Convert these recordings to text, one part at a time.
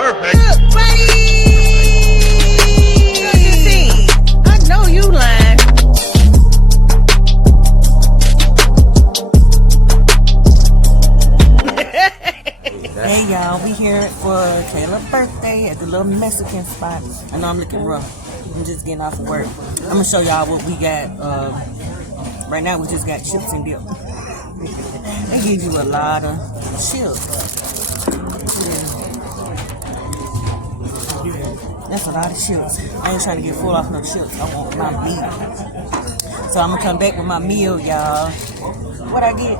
Perfect. Buddy! I know you lying. Hey y'all, we here for Kayla's birthday at the little Mexican spot. I know I'm looking rough. I'm just getting off of work. I'm gonna show y'all what we got. Right now we just got chips and dip. They give you a lot of chips. That's a lot of chips. I ain't trying to get full off no chips. I want my meal. So I'm gonna come back with my meal, y'all. What I get?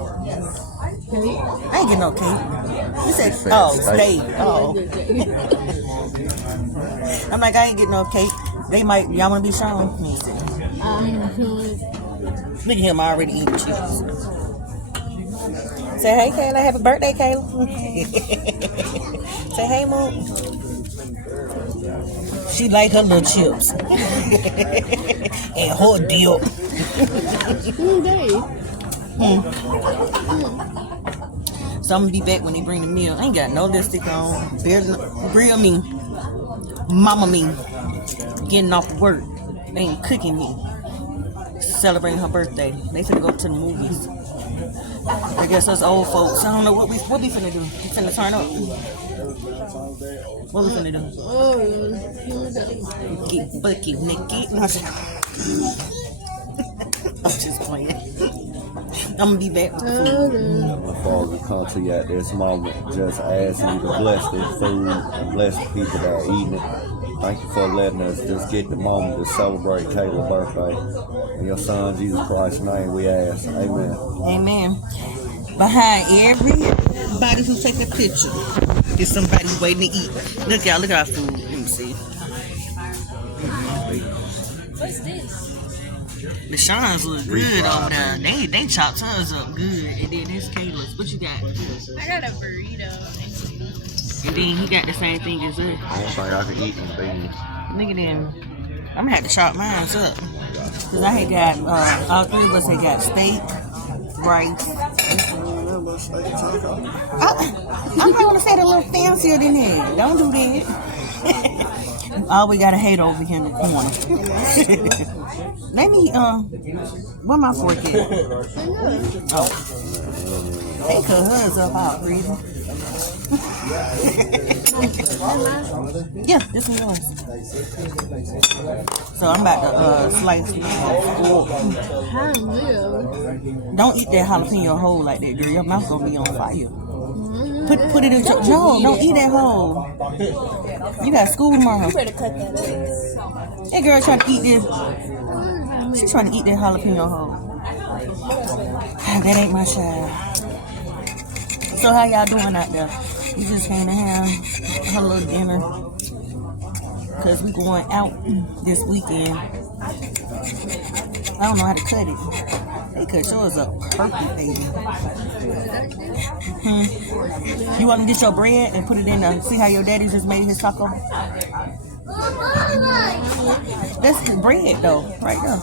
I ain't get no cake. You said, oh, steak. Oh. I'm like, I ain't get no cake. They might, y'all wanna be shown? Look at him already eating chips. Say, hey, Kayla. Happy birthday, Kayla. Say, hey, Moon. She like her little chips. And her dip. So I'm gonna be back when they bring the meal. I ain't got no lipstick on. Barely, real me. Mama me. Getting off work. They ain't cooking me. Celebrating her birthday. They finna go to the movies. I guess us old folks. I don't know what we finna do. We finna turn up. What we finna do? Get Bucky, Nicky. I'm just playing. I'm gonna be back with the food. My father come to you at this moment, just asking you to bless this food and bless the people that are eating it. Thank you for letting us just get the moment to celebrate Kayla's birthday. In your son Jesus Christ's name we ask. Amen. Amen. Behind everybody who take a picture is somebody waiting to eat. Look y'all, look at our food. Let me see. What's this? The Sean's look good over there. They chopped hers up good. And then this Kayla's. What you got? I got a burrito. And then he got the same thing as us. I don't think I can eat them beans. Look at them. I'm gonna have to chop mine up. Cause I had got all three of us had got steak, rice. I'm gonna say it a little fancier than that. Don't do that. All we gotta hate over here in the corner. Let me where my fork at? Oh. They cut hers up out, breathing. Yeah, this is yours. So I'm about to slice it. Don't eat that jalapeno whole like that, girl. Your mouth gonna be on fire. Put it in your... No, don't eat that whole. You got school tomorrow. You better cut that up. That girl trying to eat this. She's trying to eat that jalapeno whole. That ain't my child. So how y'all doing out there? We just came to have a little dinner. Because we going out this weekend. I don't know how to cut it. They cut yours up perfect, baby. You want to get your bread and put it in the... See how your daddy just made his taco? That's the bread, though, right there.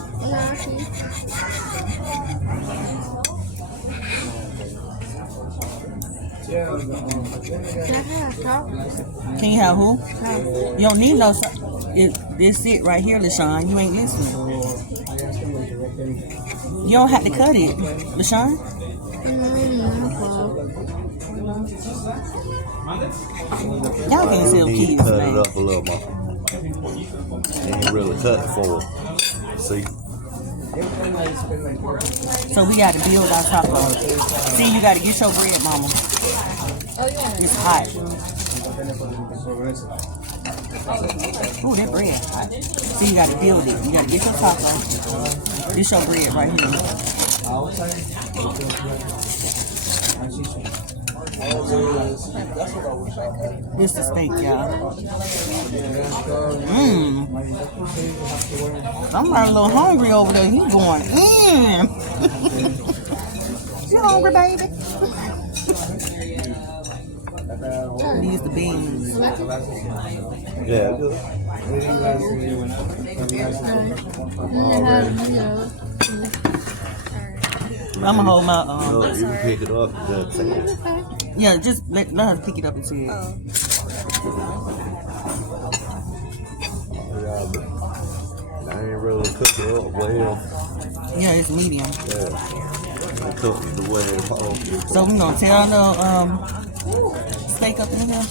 Can you have who? You don't need no... This it right here, LaShawn. You ain't listening. You don't have to cut it, LaShawn. Y'all can't sell kids, cut man. it up a little more. Ain't really cut for it. See? So we got to build our taco. See, you got to get your bread, mama. It's hot. Ooh, that bread hot. See, you got to build it. You got to get your taco. This your bread right here. This the steak, y'all. I'm a little hungry over there. He's going, You hungry, baby? These the beans. Yeah, good. I'm gonna hold my You can pick it up. Yeah, just let her pick it up and see it. cook it up well. Yeah, it's medium. Yeah. They cook it the way it's supposed to. So we gonna tell the steak up in here.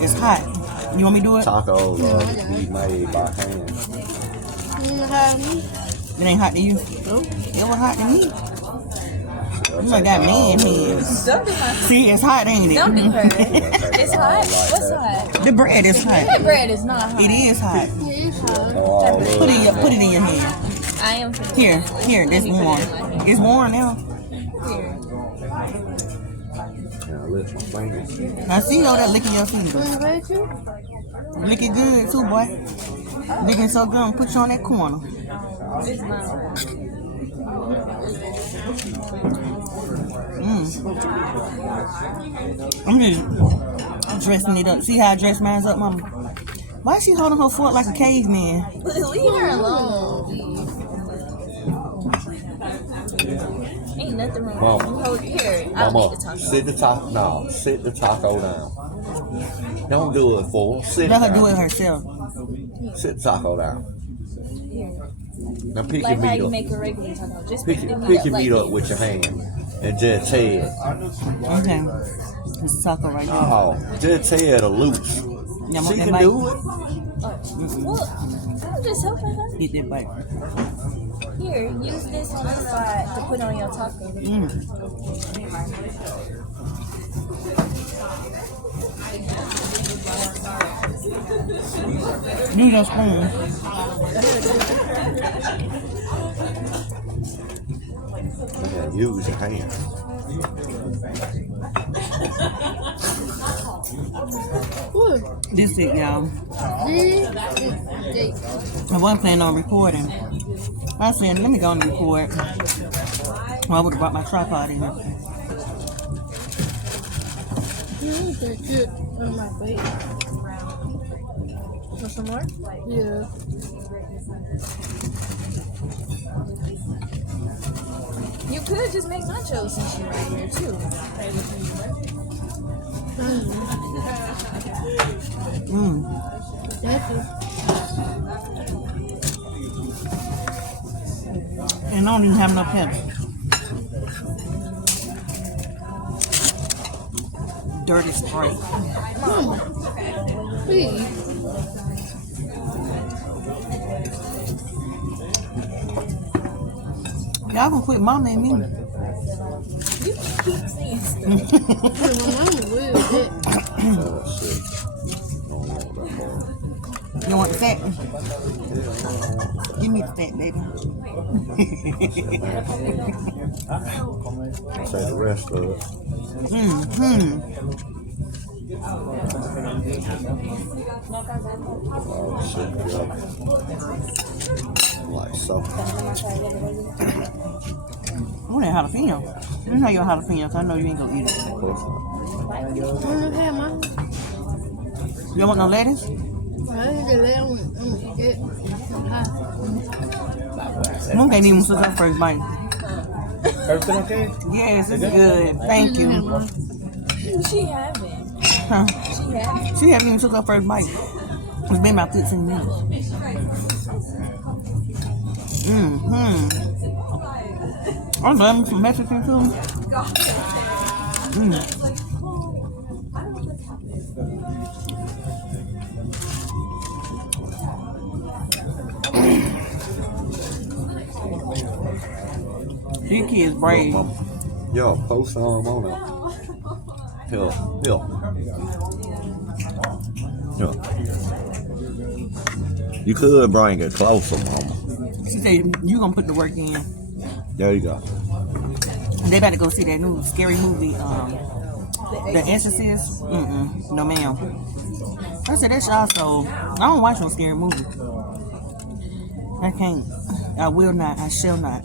It's hot. You want me to do it? Tacos be made by hand. It ain't hot to you? Nope. It was hot to me. You like that man hands. Don't do my See, it's hot, ain't it? Don't do her. It's hot. What's hot? The bread is That hot. bread is not hot. It is hot. All Put it in your hand. I am. Here, it's warm. It's warm now. Yeah, lift my fingers. Now see all that licking your fingers. Lick it good too, boy. Licking so good, put you on that corner. It's not. I'm just dressing it up. See how I dress mine up, mama? Why is she holding her foot like a caveman? Leave her alone. Ain't nothing wrong. Mama. You hold here. I'll Mama, make the taco. sit the taco down. Don't do it for her. Sit Let her down. do it herself. Sit the taco down. Now pick Like your how meat you up. make a regular taco. Just Pick the your like meat up this. with your hand and just tear it. Okay. This taco right there. Oh, just tear it loose. Yeah, She that can bite. do it. Well, I'm just helping her. Get that bite. Here, use this on the side to put on your taco. Use your spoon. Yeah, use your hand. This it, y'all. I wasn't planning on recording. I said, let me go and record. Well, I would have brought my tripod in here. On my plate. Want some more? Yeah. You could just make nachos since you're right here too. That's it. And I don't even have no pepper. Dirty Sprite. Please. Y'all gonna quit mama and me. You keep saying stuff. My mama will. Oh, shit. Don't want that part. You want the fat? Give me the fat, baby. Say the rest of it. Oh, shit. Yeah. Like so. I want that jalapeno. Let me have your jalapeno, 'cause I know you ain't gonna eat it. Of course not. Okay, mama. You want no lettuce? I need to let him get hot. Mom can't even took her first bite. Everything okay? Yes, it's good. Thank you. She haven't. Huh? She haven't. She haven't even took her first bite. It's been about 15 minutes. I love me some Mexican too. These kids brave. Yo, post on it. Here. You could bring it closer, mama. She said you gonna put the work in. There you go. They better go see that new scary movie, The Exorcist. No ma'am. I said that's also. I don't watch no scary movie. I can't. I will not. I shall not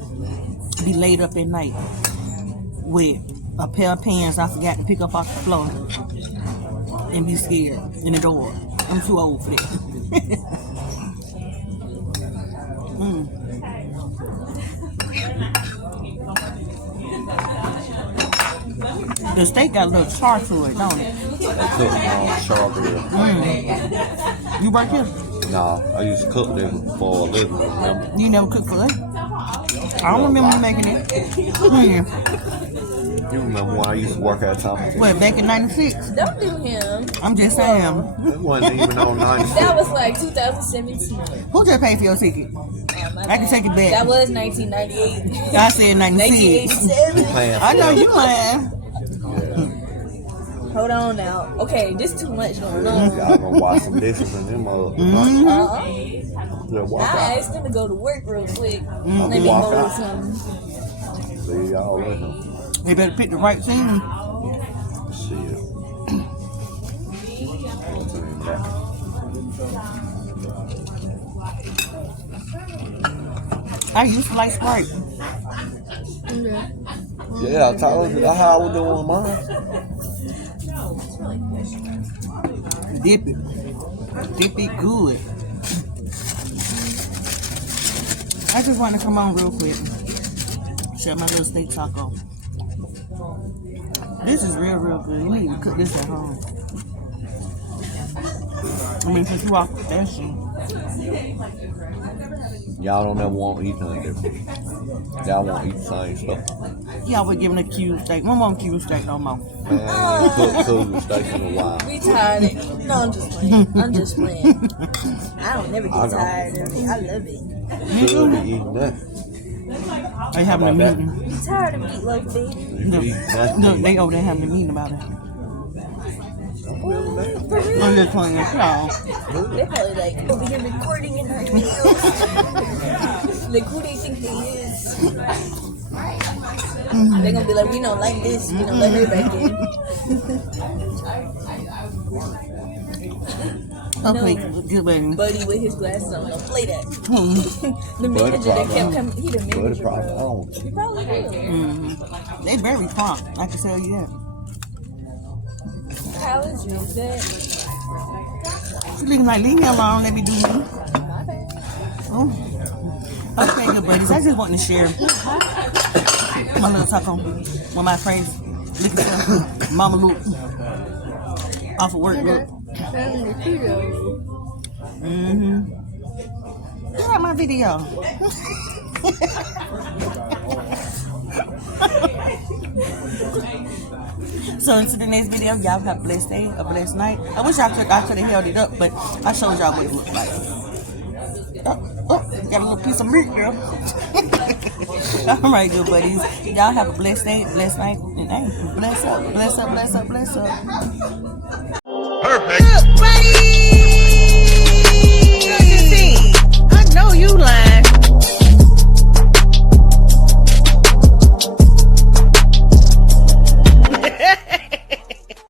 be laid up at night with a pair of pants I forgot to pick up off the floor and be scared in the door. I'm too old for that. The steak got a little char to it, don't it? They cook all sharp here. You right here? No, I used to cook them for a living, remember? You never cooked for us? I don't remember you making it. Yeah. You remember when I used to work at Thomas? What, back in 96? Don't do him. I'm just saying. It wasn't even on 96. That was like 2017. Who just paid for your ticket? I can take it back. That was 1998. I said 96. 1987. Paying I know for you lying. Hold on now. Okay, this too much going on. Y'all gonna wash some dishes and them just walk I out. asked them to go to work real quick. Let me Walk hold out. some. See y'all later. They better pick the right scene. Shit. What's in that? I used to like Sprite. Yeah. Yeah, I told you that's how I was doing mine. Dip it. Dip it good. I just want to come on real quick. Share my little steak taco. This is real good. You need to cook this at home. I mean, since you off with that shit. Y'all don't ever want to eat nothing different. Y'all want to eat the same stuff. Y'all was giving a cube steak. One more cube steak no more. Man, cook food steak in a while. We tired of it. No, I'm just playing. I'm just playing. I don't never I get know. tired of it. I love it. Should be eating that. They having a How about meeting. You tired of meatloaf, baby? You Look, eat nothing. look, they over there having a meeting about it. For real? I'm just playing. No. They're probably like over here recording in our videos. Like who they think they is. They're gonna be like, we don't like this. We don't let her back in. Okay, No. good baby. Buddy with his glasses on, don't play that. Hmm. The manager that probably kept coming, he the But manager, it's probably bro. home. He probably will. They very prompt. I can tell you that. How is you? Is that She looking like, leave me alone. Let me do me. my bad? Oh. Okay, good buddies. I just want to share my little taco with my friends. Looking for Mama Luke off of work. Look. Family Cheetos. Check out my video. So until the next video, y'all have a blessed day, a blessed night. I wish I could have held it up, but I showed y'all what it looked like. Oh, got a little piece of meat there. All right, good buddies. Y'all have a blessed day, blessed night, and hey, bless up, bless up, bless up, bless up.